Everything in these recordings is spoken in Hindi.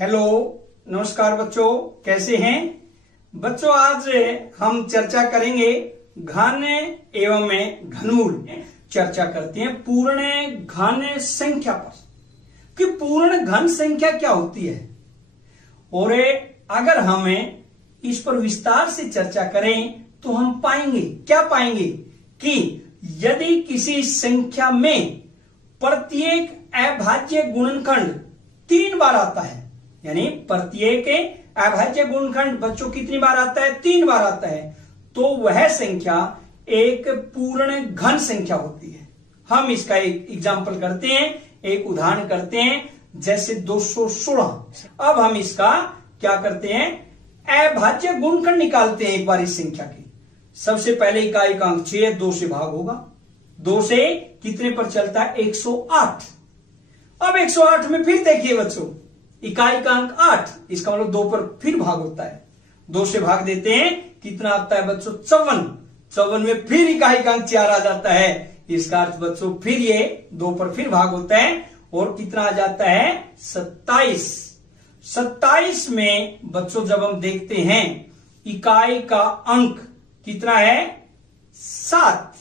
हेलो, नमस्कार बच्चों, कैसे हैं बच्चों। आज हम चर्चा करेंगे घन एवं घनमूल। चर्चा करते हैं पूर्ण घन संख्या पर कि पूर्ण घन संख्या क्या होती है। और अगर हमें इस पर विस्तार से चर्चा करें तो हम क्या पाएंगे कि यदि किसी संख्या में प्रत्येक अभाज्य गुणनखंड 3 बार आता है, यानी प्रत्येक अभाज्य गुणनखंड बच्चों कितनी बार आता है? 3 बार आता है, तो वह संख्या एक पूर्ण घन संख्या होती है। हम इसका एक एग्जाम्पल करते हैं, एक उदाहरण करते हैं, जैसे 216। अब हम इसका क्या करते हैं, अभाज्य गुणनखंड निकालते हैं एक बार इस संख्या की। सबसे पहले इकाई का अंक 6 है, 2 से भाग होगा। 2 से कितने पर चलता है? 108। अब 108 में फिर देखिए बच्चों, इकाई का अंक 8, इसका मतलब 2 पर फिर भाग होता है। 2 से भाग देते हैं, कितना आता है बच्चों? 54। 54 में फिर इकाई का अंक 4 आ जाता है। इसका अर्थ बच्चों फिर ये 2 पर फिर भाग होता है और कितना आ जाता है? 27। 27 में बच्चों जब हम देखते हैं, इकाई का अंक कितना है? 7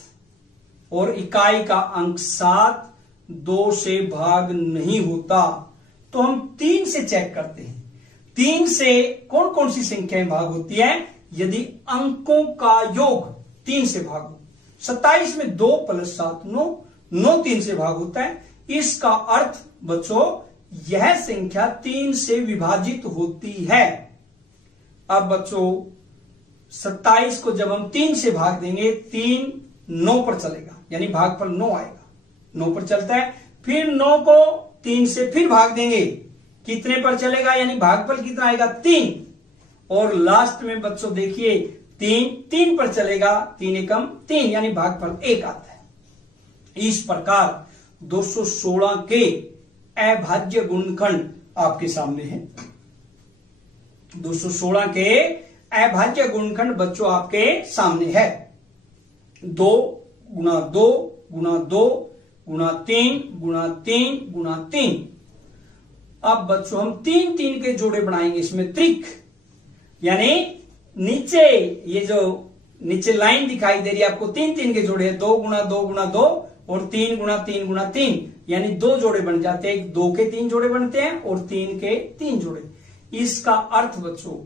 और इकाई का अंक 7 2 से भाग नहीं होता, तो हम 3 से चेक करते हैं। 3 से कौन कौन सी संख्याएं भाग होती है? यदि अंकों का योग 3 से भाग हो। 27 में 2 + 7 9, 9 3 से भाग होता है। इसका अर्थ बच्चों यह संख्या 3 से विभाजित होती है। अब बच्चों 27 को जब हम 3 से भाग देंगे, 3 9 पर चलेगा, यानी भागफल 9 आएगा, 9 पर चलता है। फिर 9 को 3 से फिर भाग देंगे, कितने पर चलेगा, यानी भागफल कितना आएगा? 3। और लास्ट में बच्चों देखिए 3 पर चलेगा, 3 एकम 3, यानी भागफल 1 आता है। इस प्रकार 216 के अभाज्य गुणनखंड आपके सामने है। 216 के अभाज्य गुणनखंड बच्चों आपके सामने है। 2 × 2 × 2 × 3 × 3 × 3। अब बच्चों हम 3 3 के जोड़े बनाएंगे इसमें त्रिक, यानी नीचे ये जो नीचे लाइन दिखाई दे रही है आपको, 3 3 के जोड़े हैं। 2 × 2 × 2 और 3 × 3 × 3, यानी 2 जोड़े बन जाते हैं। 2 के 3 जोड़े बनते हैं और 3 के 3 जोड़े। इसका अर्थ बच्चों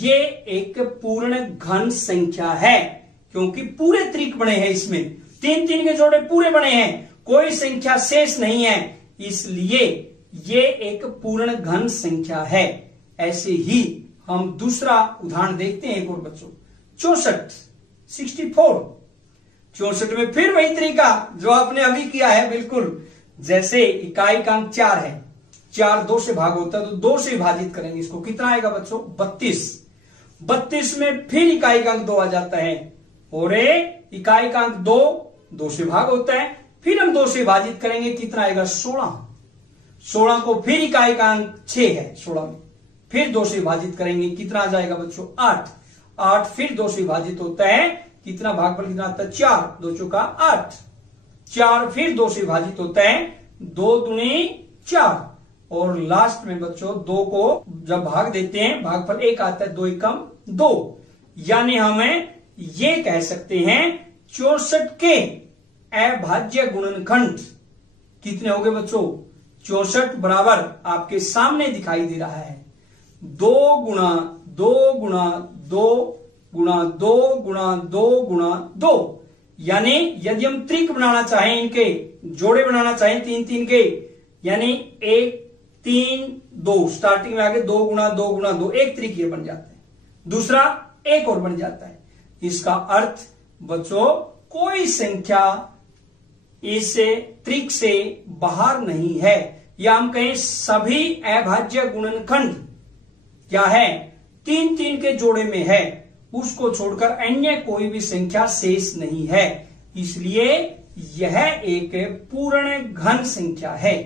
ये एक पूर्ण घन संख्या है, क्योंकि पूरे त्रिक बने हैं इसमें। 3 3 के जोड़े पूरे बने हैं, कोई संख्या शेष नहीं है, इसलिए ये एक पूर्ण घन संख्या है। ऐसे ही हम दूसरा उदाहरण देखते हैं एक और बच्चों, 64 में फिर वही तरीका जो आपने अभी किया है, बिल्कुल जैसे इकाई का अंक 4 है, 4 2 से भाग होता है, तो 2 से विभाजित करेंगे इसको, कितना आएगा बच्चों? 32। 32 में फिर इकाई का अंक 2 आ जाता है और इकाई का अंक 2 से भाग होता है। फिर हम 2 से विभाजित करेंगे, कितना आएगा? 16। 16 को फिर इकाई का अंक 6 है, 16 में फिर 2 से विभाजित करेंगे, कितना आ जाएगा बच्चों? 8। 8 फिर 2 से विभाजित होता है, कितना भागफल कितना आता है? 4 2 चौका 8। 4 फिर 2 से विभाजित होता है, 2 दूनी 4। और लास्ट में बच्चों 2 को जब भाग देते हैं, भागफल 1 आता है, 2 एकम 2, यानी हमें ये कह सकते हैं 64 के अभाज्य गुणनखंड कितने हो गए बच्चों? 64 बराबर आपके सामने दिखाई दे रहा है 2 × 2 × 2 × 2 × 2 × 2। यानी यदि हम त्रिक बनाना चाहें, इनके जोड़े बनाना चाहें 3 3 के, यानी 1 3 2, स्टार्टिंग में आगे 2 × 2 × 2, एक त्रिक ये बन जाता है, दूसरा एक और बन जाता है। इसका अर्थ बच्चों कोई संख्या इस त्रिक से बाहर नहीं है, या हम कहें सभी अभाज्य गुणनखंड क्या है? 3 3 के जोड़े में है, उसको छोड़कर अन्य कोई भी संख्या शेष नहीं है, इसलिए यह एक पूर्ण घन संख्या है।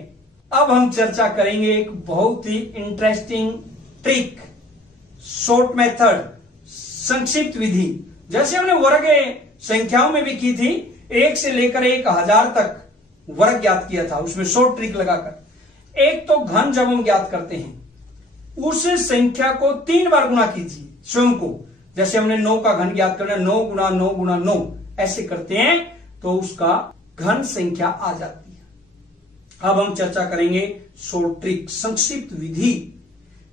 अब हम चर्चा करेंगे एक बहुत ही इंटरेस्टिंग ट्रिक, शॉर्ट मेथड, संक्षिप्त विधि, जैसे हमने वर्ग संख्याओं में भी की थी। 1 से लेकर 1000 तक वर्ग ज्ञात किया था, उसमें शॉर्ट ट्रिक लगाकर। एक तो घन जब हम ज्ञात करते हैं उस संख्या को 3 बार गुणा कीजिए स्वयं को। जैसे हमने 9 का घन ज्ञात करना, 9 गुणा 9 गुणा 9 ऐसे करते हैं तो उसका घन संख्या आ जाती है। अब हम चर्चा करेंगे शॉर्ट ट्रिक, संक्षिप्त विधि,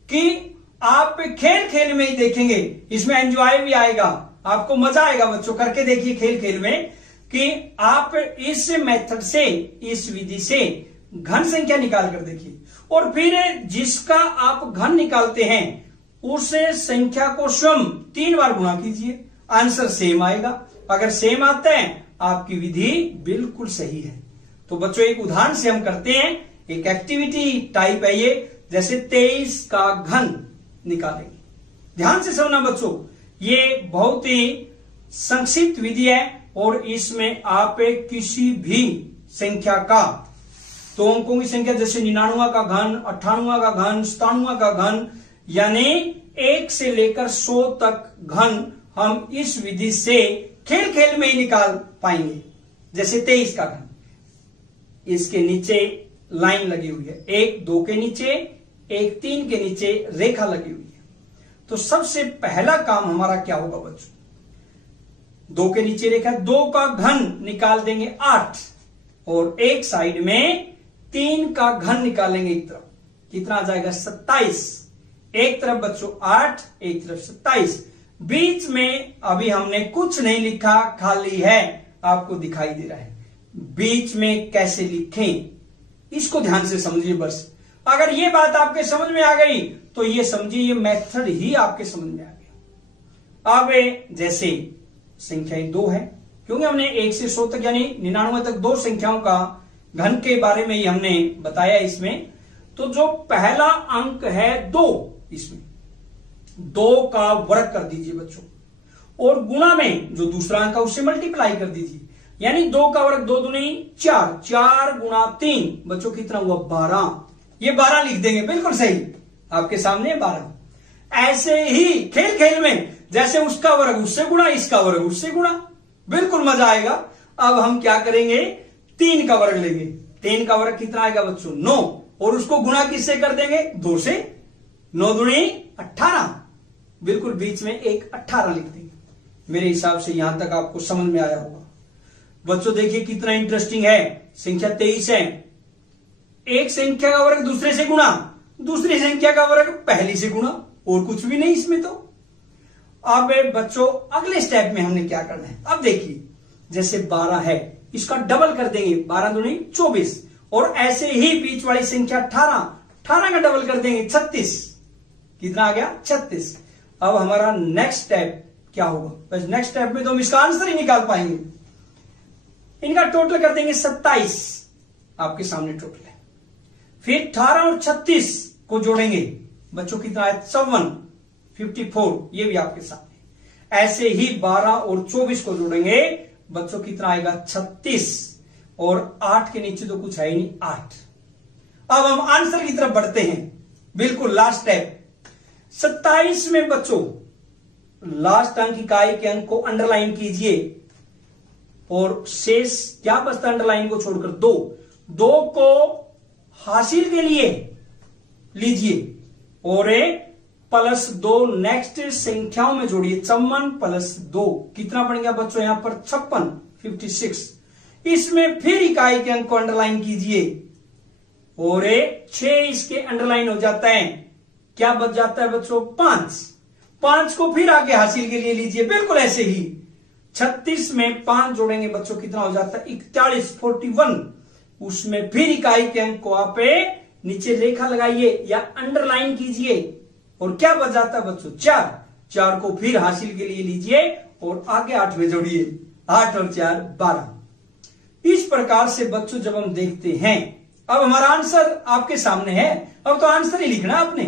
कि आप खेल खेल में ही देखेंगे, इसमें एंजॉय भी आएगा, आपको मजा आएगा बच्चों, करके देखिए खेल खेल में कि आप इस मेथड से, इस विधि से घन संख्या निकाल कर देखिए और फिर जिसका आप घन निकालते हैं उस संख्या को स्वयं 3 बार गुणा कीजिए, आंसर सेम आएगा। अगर सेम आता है आपकी विधि बिल्कुल सही है। तो बच्चों एक उदाहरण से हम करते हैं, एक एक्टिविटी टाइप है ये, जैसे 23 का घन निकालेंगे। ध्यान से सुनना बच्चों, ये बहुत ही संक्षिप्त विधि है और इसमें आप किसी भी संख्या का, तो अंकों की संख्या जैसे 99 का घन, 98 का घन, 97 का घन, यानी 1 से लेकर 100 तक घन हम इस विधि से खेल खेल में ही निकाल पाएंगे। जैसे 23 का घन, इसके नीचे लाइन लगी हुई है, 1 2 के नीचे, 1 3 के नीचे रेखा लगी हुई है। तो सबसे पहला काम हमारा क्या होगा बच्चों, 2 के नीचे रेखा, 2 का घन निकाल देंगे 8 और एक साइड में 3 का घन निकालेंगे एक तरफ, कितना आ जाएगा 27। एक तरफ बच्चों 8, एक तरफ 27। बीच में अभी हमने कुछ नहीं लिखा, खाली है, आपको दिखाई दे रहा है। बीच में कैसे लिखें इसको ध्यान से समझिए बस। अगर ये बात आपके समझ में आ गई तो ये समझिए ये मेथड ही आपके समझ में आ गया। अब जैसे संख्या 2 है, क्योंकि हमने 1 से 100 तक यानी 99 तक 2 संख्याओं का घन के बारे में ही हमने बताया इसमें। तो जो पहला अंक है 2, इसमें 2 का वर्ग कर दीजिए बच्चों और गुणा में जो दूसरा अंक है उससे मल्टीप्लाई कर दीजिए, यानी 2 का वर्ग 2 दूनी 4, 4 गुणा 3 बच्चों कितना हुआ 12। ये 12 लिख देंगे, बिल्कुल सही आपके सामने 12। ऐसे ही खेल खेल में जैसे उसका वर्ग उससे गुणा, इसका वर्ग उससे गुणा, बिल्कुल मजा आएगा। अब हम क्या करेंगे, 3 का वर्ग लेंगे। 3 का वर्ग कितना आएगा बच्चों 9 और उसको गुणा किससे कर देंगे 2 से, 9 दूनी 18, बिल्कुल बीच में एक 18 लिख देंगे। मेरे हिसाब से यहां तक आपको समझ में आया होगा बच्चों। देखिए कितना इंटरेस्टिंग है, संख्या 23 है, एक संख्या का वर्ग दूसरे से गुणा, दूसरी संख्या का वर्ग पहली से गुणा, और कुछ भी नहीं इसमें। तो अब बच्चों अगले स्टेप में हमने क्या करना है, अब देखिए जैसे 12 है इसका डबल कर देंगे, 12 दूनी 24, और ऐसे ही बीच वाली संख्या 18, 18 का डबल कर देंगे 36, कितना आ गया 36। अब हमारा नेक्स्ट स्टेप क्या होगा, बस नेक्स्ट स्टेप में तो हम इसका आंसर ही निकाल पाएंगे। इनका टोटल कर देंगे 27, आपके सामने टोटल है। फिर 18 और 36 को जोड़ेंगे बच्चों, कितना है 54, 54, ये भी आपके सामने। ऐसे ही 12 और 24 को जोड़ेंगे बच्चों, कितना आएगा 36, और 8 के नीचे तो कुछ है ही नहीं 8। अब हम आंसर की तरफ बढ़ते हैं, बिल्कुल लास्ट स्टेप 27 में बच्चों लास्ट अंक इकाई के अंक को अंडरलाइन कीजिए और शेष क्या बचता अंडरलाइन को छोड़कर 2, 2 को हासिल के लिए लीजिए और +2 नेक्स्ट संख्याओं में जोड़िए, 54 + 2 कितना बन गया बच्चों यहां पर 56, 56। इसमें फिर इकाई के अंक को अंडरलाइन कीजिए और 6 इसके अंडरलाइन हो जाता है, क्या बच जाता है बच्चों 5, 5 को फिर आगे हासिल के लिए लीजिए, बिल्कुल ऐसे ही 36 में 5 जोड़ेंगे बच्चों, कितना हो जाता है 41, 41। उसमें फिर इकाई के अंक को आप नीचे रेखा लगाइए या अंडरलाइन कीजिए और क्या बच जाता है बच्चों 4, 4 को फिर हासिल के लिए लीजिए और आगे 8 में जोड़िए, 8 और 4 12। इस प्रकार से बच्चों जब हम देखते हैं, अब हमारा आंसर आपके सामने है, अब तो आंसर ही लिखना आपने।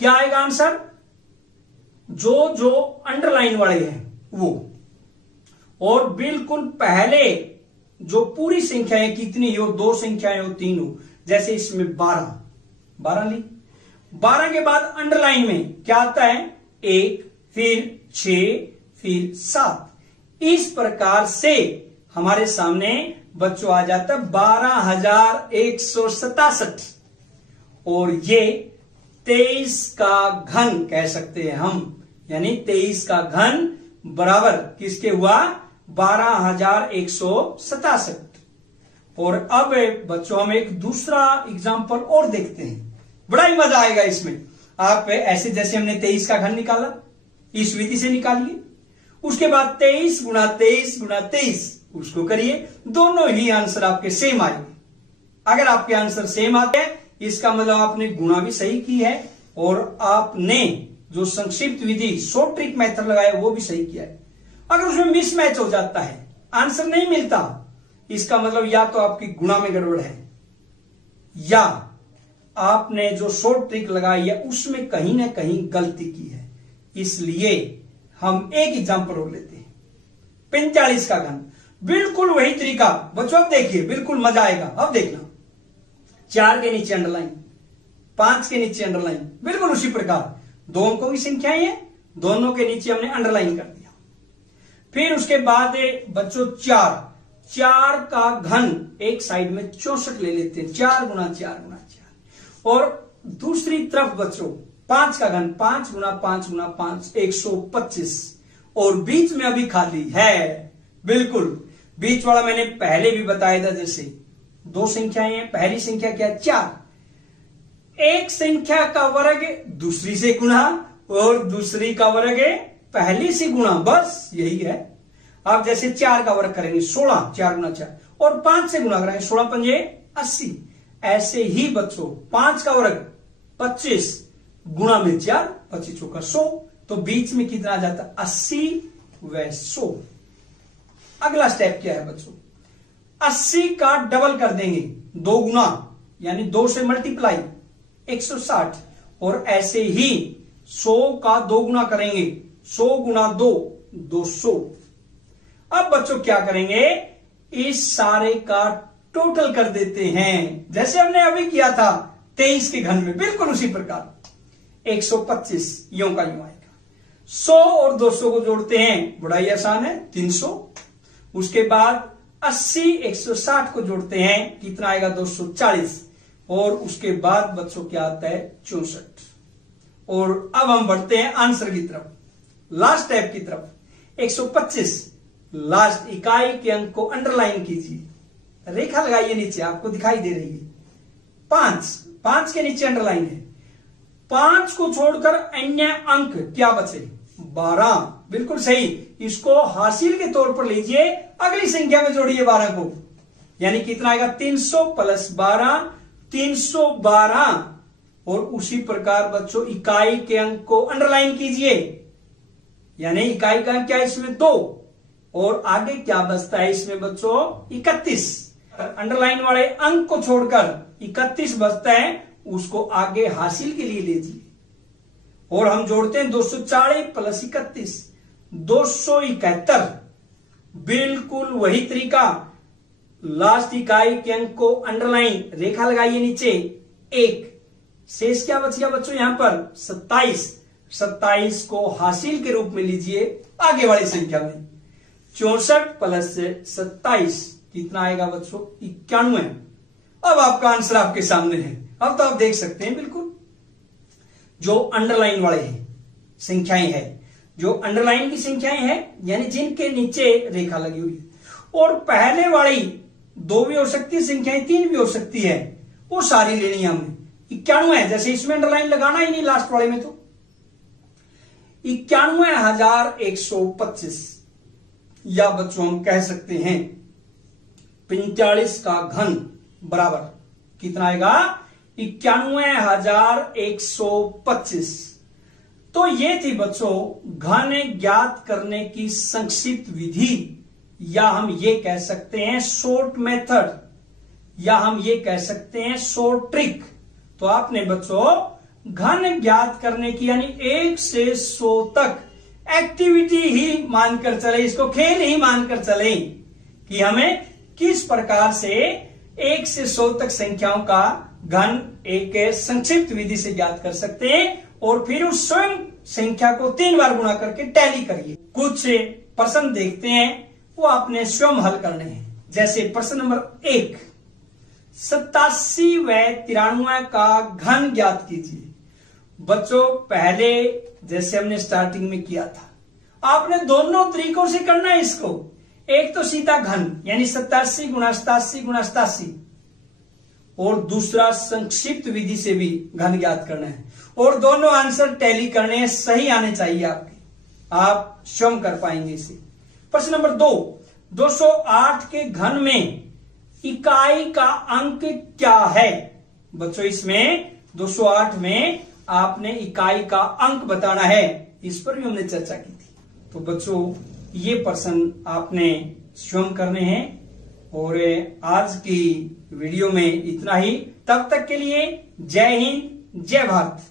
क्या आएगा आंसर, जो जो अंडरलाइन वाले हैं वो, और बिल्कुल पहले जो पूरी संख्याएं कितनी हो, 2 संख्याएं हो 3 हो, जैसे इसमें 12, 12 ली, 12 के बाद अंडरलाइन में क्या आता है 1, फिर 6, फिर 7। इस प्रकार से हमारे सामने बच्चों आ जाता है 12,167 और ये 23 का घन कह सकते हैं हम, यानी 23 का घन बराबर किसके हुआ 12,167। और अब बच्चों हम एक दूसरा एग्जाम्पल और देखते हैं, बड़ा ही मजा आएगा इसमें। आप ऐसे जैसे हमने 23 का घन निकाला इस विधि से निकालिए, उसके बाद 23 गुणा 23 गुणा 23 उसको करिए, दोनों ही आंसर आपके सेम आएंगे। अगर आपके आंसर सेम आते हैं इसका मतलब आपने गुणा भी सही की है और आपने जो संक्षिप्त विधि शॉर्ट ट्रिक मेथड लगाया वो भी सही किया है। अगर उसमें मिसमैच हो जाता है, आंसर नहीं मिलता, इसका मतलब या तो आपकी गुणा में गड़बड़ है या आपने जो शॉर्ट ट्रिक लगाई है उसमें कहीं ना कहीं गलती की है। इसलिए हम एक एग्जांपल और लेते हैं, 45 का घन, बिल्कुल वही तरीका बच्चों। अब देखिए बिल्कुल मजा आएगा। अब देखना, 4 के नीचे अंडरलाइन, 5 के नीचे अंडरलाइन, बिल्कुल उसी प्रकार 2 अंकों की संख्याएं हैं, दोनों के नीचे हमने अंडरलाइन कर दिया। फिर उसके बाद बच्चों 4 का घन एक साइड में 64 ले लेते हैं, 4 गुणा 4 गुणा 4। और दूसरी तरफ बच्चों 5 का घन 5 गुणा 5 गुणा 5 125। और बीच में अभी खाली है, बिल्कुल बीच वाला मैंने पहले भी बताया था, जैसे 2 संख्याएं हैं, पहली संख्या क्या 4, एक संख्या का वर्ग दूसरी से गुणा और दूसरी का वर्ग पहली से गुणा, बस यही है। आप जैसे 4 का वर्ग करेंगे 16, 4 गुणा 4, और 5 से गुणा करेंगे 16 पंजे 80। ऐसे ही बच्चों 5 का वर्ग 25 गुणा में 4, 25 चौका 100, तो बीच में कितना आ जाता 80 व 100। अगला स्टेप क्या है बच्चों, 80 का डबल कर देंगे, 2 गुना यानी 2 से मल्टीप्लाई 160, और ऐसे ही 100 का 2 गुना करेंगे, 100 गुणा 2 200। अब बच्चों क्या करेंगे, इस सारे का टोटल कर देते हैं, जैसे हमने अभी किया था 23 के घन में, बिल्कुल उसी प्रकार 125 यूं का यूं आएगा। 100 और 200 को जोड़ते हैं, बड़ा ही आसान है 300। उसके बाद 80 160 को जोड़ते हैं, कितना आएगा 240। और उसके बाद बच्चों क्या आता है 64। और अब हम बढ़ते हैं आंसर की तरफ, लास्ट स्टेप की तरफ। 125 लास्ट इकाई के अंक को अंडरलाइन कीजिए, रेखा लगाइए नीचे, आपको दिखाई दे रही है 5 के नीचे अंडरलाइन है। 5 को छोड़कर अन्य अंक क्या बचे 12, बिल्कुल सही। इसको हासिल के तौर पर लीजिए, अगली संख्या में जोड़िए 12 को, यानी कितना आएगा 300 प्लस 12 312। और उसी प्रकार बच्चों इकाई के अंक को अंडरलाइन कीजिए, यानी इकाई का अंक क्या है इसमें 2, और आगे क्या बचता है इसमें बच्चों 31। अंडरलाइन वाले अंक को छोड़कर 31 बचता है, उसको आगे हासिल के लिए लीजिए। और हम जोड़ते हैं 240 प्लस 31 271, बिल्कुल वही तरीका। लास्ट इकाई के अंक को अंडरलाइन, रेखा लगाइए नीचे 1, शेष क्या बच गया बच्चों यहां पर 27 को हासिल के रूप में लीजिए आगे वाली संख्या में। 64 प्लस 27 कितना आएगा बच्चों 91। अब आपका आंसर आपके सामने है, अब तो आप देख सकते हैं बिल्कुल। जो अंडरलाइन वाले हैं संख्याएं हैं, जो अंडरलाइन की संख्याएं हैं यानी जिनके नीचे रेखा लगी हुई है, और पहले वाली 2 भी हो सकती है संख्याएं, 3 भी हो सकती है, वो सारी लेनी है हमने। 91 है, जैसे इसमें अंडरलाइन लगाना ही नहीं लास्ट वाले में, तो 91,125, या बच्चों हम कह सकते हैं 45 का घन बराबर कितना आएगा 91,125। तो ये थी बच्चों घन ज्ञात करने की संक्षिप्त विधि, या हम ये कह सकते हैं शॉर्ट मेथड, या हम ये कह सकते हैं शॉर्ट ट्रिक। तो आपने बच्चों घन ज्ञात करने की यानी 1 से 100 तक एक्टिविटी ही मानकर चले, इसको खेल ही मानकर चले कि हमें किस प्रकार से 1 से 100 तक संख्याओं का घन एक संक्षिप्त विधि से ज्ञात कर सकते हैं, और फिर उस स्वयं संख्या को 3 बार गुणा करके टैली करिए। कुछ प्रश्न देखते हैं, वो आपने स्वयं हल करने हैं। जैसे प्रश्न नंबर 1, 87 व 93 का घन ज्ञात कीजिए। बच्चों पहले जैसे हमने स्टार्टिंग में किया था, आपने दोनों तरीकों से करना है इसको। एक तो सीधा घन यानी 87 गुणा 87 गुणा 87, और दूसरा संक्षिप्त विधि से भी घन ज्ञात करना है, और दोनों आंसर टैली करने हैं, सही आने चाहिए आपके, आप स्वयं कर पाएंगे इसे। प्रश्न नंबर 2, 208 के घन में इकाई का अंक क्या है? बच्चों इसमें 208 में आपने इकाई का अंक बताना है, इस पर भी हमने चर्चा की थी। तो बच्चों ये प्रश्न आपने स्वयं करने हैं, और आज की वीडियो में इतना ही। तब तक के लिए जय हिंद, जय भारत।